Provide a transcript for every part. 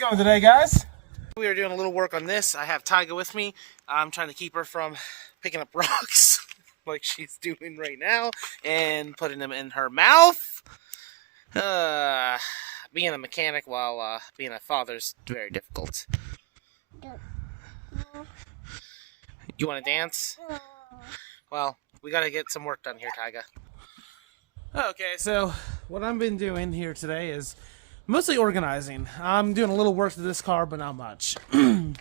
going today, guys? We are doing a little work on this. I have Tyga with me. I'm trying to keep her from picking up rocks like she's doing right now and putting them in her mouth. Being a mechanic while being a father is very difficult. You want to dance? Well, we got to get some work done here, Tyga. Okay, so what I've been doing here today is mostly organizing. I'm doing a little work to this car, but not much. I'm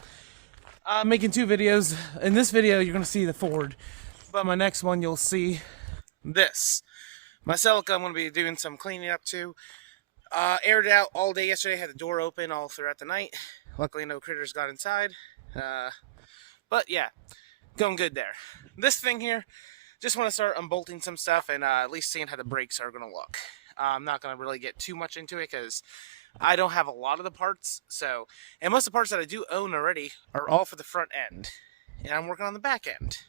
making two videos. In this video, you're going to see the Ford, but my next one, you'll see this. My Celica, I'm going to be doing some cleaning up too. Aired it out all day yesterday, had the door open all throughout the night. Luckily, no critters got inside. But yeah, going good there. This thing here, just want to start unbolting some stuff and at least seeing how the brakes are going to look. I'm not going to really get too much into it because I don't have a lot of the parts. And most of the parts that I do own already are all for the front end. And I'm working on the back end.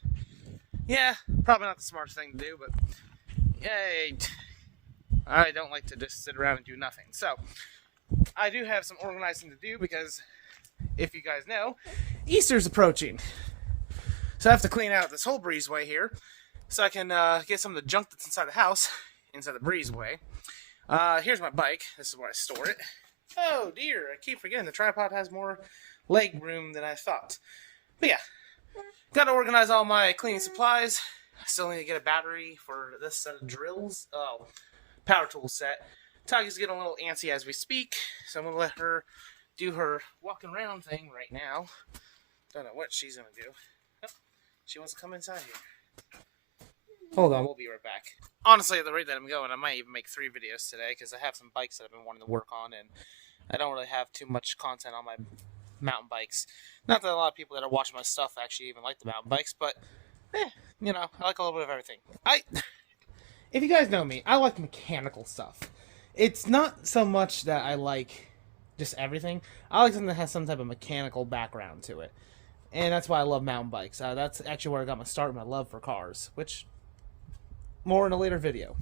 Yeah, probably not the smartest thing to do, but yay. I don't like to just sit around and do nothing. So, I do have some organizing to do because, if you guys know, Easter's approaching. So I have to clean out this whole breezeway here so I can get some of the junk that's inside the house, inside the breezeway. Here's my bike. This is where I store it. Oh dear, I keep forgetting the tripod has more leg room than I thought. But yeah, got to organize all my cleaning supplies. I still need to get a battery for this set of drills. Oh, power tool set. Tyga's getting a little antsy as we speak, so I'm going to let her do her walking around thing right now. Don't know what she's going to do. Oh, she wants to come inside here. Hold on, we'll be right back. Honestly, at the rate that I'm going, I might even make 3 videos today because I have some bikes that I've been wanting to work on, and I don't really have too much content on my mountain bikes. Not that a lot of people that are watching my stuff actually even like the mountain bikes, but, you know, I like a little bit of everything. If you guys know me, I like mechanical stuff. It's not so much that I like just everything. I like something that has some type of mechanical background to it. And that's why I love mountain bikes. That's actually where I got my start in my love for cars, which more in a later video.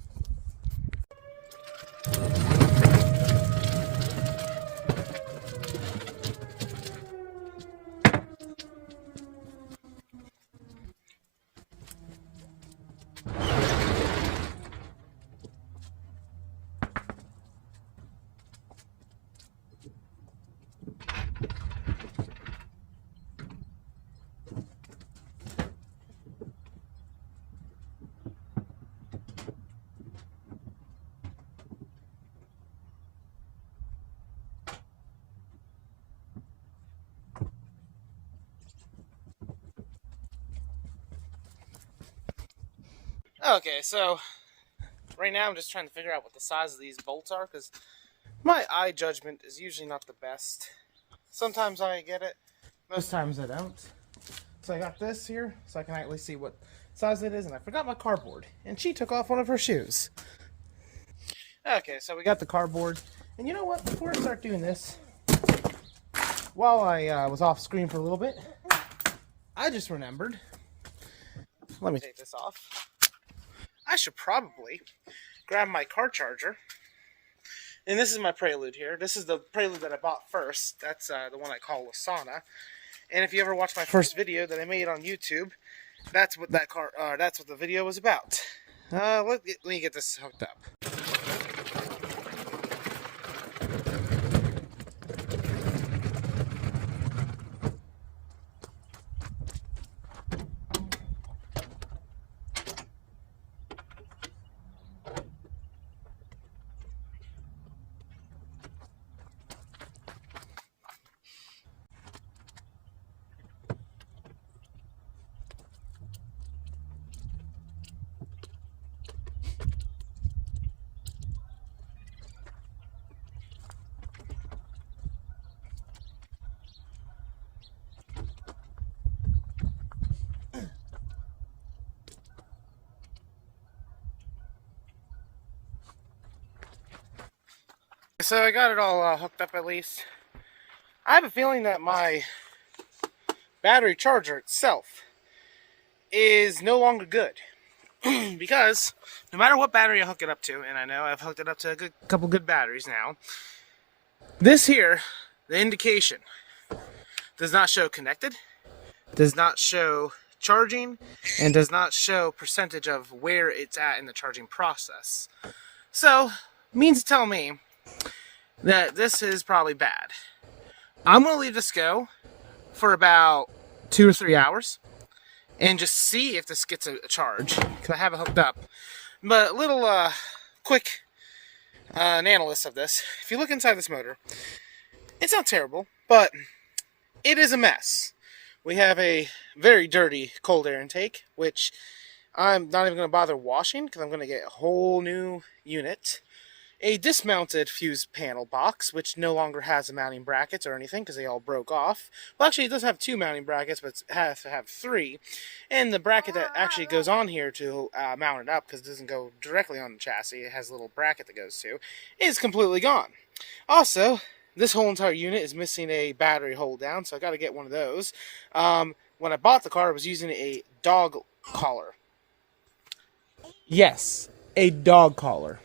Okay, so right now I'm just trying to figure out what the size of these bolts are because my eye judgment is usually not the best. Sometimes I get it, most times I don't. So I got this here so I can at least see what size it is, and I forgot my cardboard, and she took off one of her shoes. Okay, so we got the cardboard, and you know what? Before I start doing this, while I was off screen for a little bit, I just remembered. Let me take this off. I should probably grab my car charger. And this is my Prelude here. This is the Prelude that I bought first. That's the one I call Lasana. And if you ever watched my first video that I made on YouTube, that's what that's what the video was about. Let me get this hooked up. So I got it all hooked up at least. I have a feeling that my battery charger itself is no longer good. Because no matter what battery I hook it up to, and I know I've hooked it up to a couple good batteries now, this here The indication does not show connected, does not show charging, and does not show percentage of where it's at in the charging process. So, means to tell me that this is probably bad. I'm going to leave this go for about 2 or 3 hours and just see if this gets a charge, because I have it hooked up. But a little quick analysis of this. If you look inside this motor, it's not terrible, but it is a mess. We have a very dirty cold air intake, which I'm not even going to bother washing because I'm going to get a whole new unit. A dismounted fuse panel box, which no longer has the mounting brackets or anything because they all broke off. Well, actually, it does have 2 mounting brackets, but it has to have 3. And the bracket that actually goes on here to mount it up, because it doesn't go directly on the chassis, it has a little bracket that goes to, is completely gone. Also, this whole entire unit is missing a battery hold down, so I got to get one of those. When I bought the car, I was using a dog collar. Yes, a dog collar.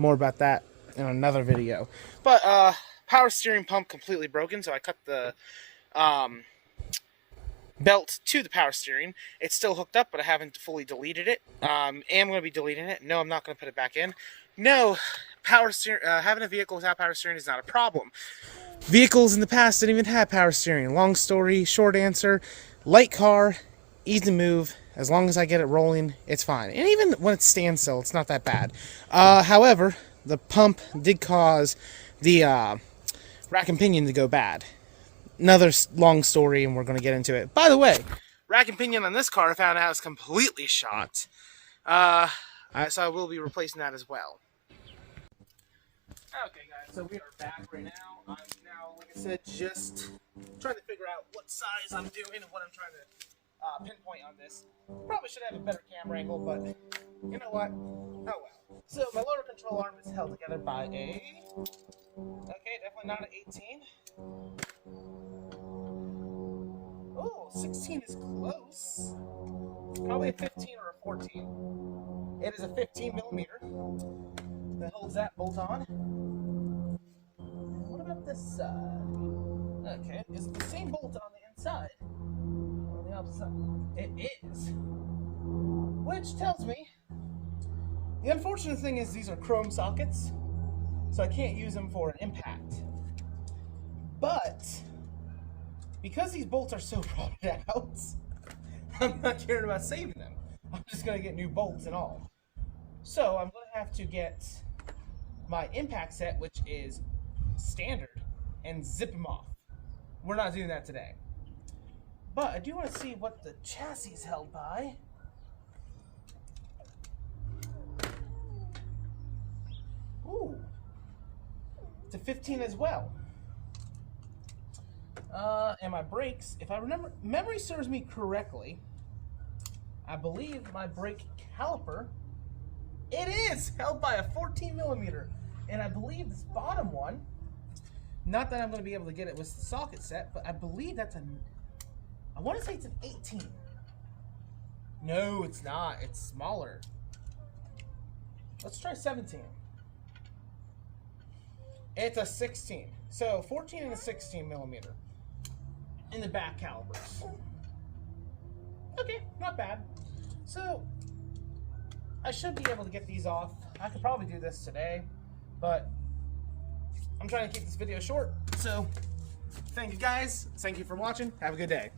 More about that in another video. But power steering pump completely broken, so I cut the belt to the power steering. It's still hooked up, but I haven't fully deleted it. Am going to be deleting it. No, I'm not going to put it back in. No, power steering. Having a vehicle without power steering is not a problem. Vehicles in the past didn't even have power steering. Long story, short answer: light car, easy to move. As long as I get it rolling, it's fine. And even when it's standstill, it's not that bad. However, the pump did cause the rack and pinion to go bad. Another long story, and we're going to get into it. By the way, rack and pinion on this car I found out is completely shot. So I will be replacing that as well. Okay, guys, so we are back right now. I'm now, like I said, just trying to figure out what size I'm doing and what I'm trying to pinpoint on this. Probably should have a better camera angle, but you know what? Oh well. So my lower control arm is held together by a... Okay, definitely not an 18. Oh, 16 is close. Probably a 15 or a 14. It is a 15 millimeter that holds that bolt on. What about this side? Okay, is it the same bolt on the inside? On the opposite. It is. Which tells me, the unfortunate thing is these are chrome sockets, so I can't use them for an impact. But because these bolts are so rotted out, I'm not caring about saving them. I'm just going to get new bolts and all. So I'm going to have to get my impact set, which is standard, and zip them off. We're not doing that today. But I do want to see what the chassis is held by. Ooh. It's a 15 as well. And my brakes, if I remember, memory serves me correctly, I believe my brake caliper, it is held by a 14 millimeter. And I believe this bottom one, not that I'm going to be able to get it with the socket set, but I believe that's a, I want to say it's an 18. No, it's not. It's smaller. Let's try 17. It's a 16. So 14 and a 16 millimeter in the back calipers. Okay, not bad. So I should be able to get these off. I could probably do this today, but I'm trying to keep this video short. So thank you guys. Thank you for watching. Have a good day.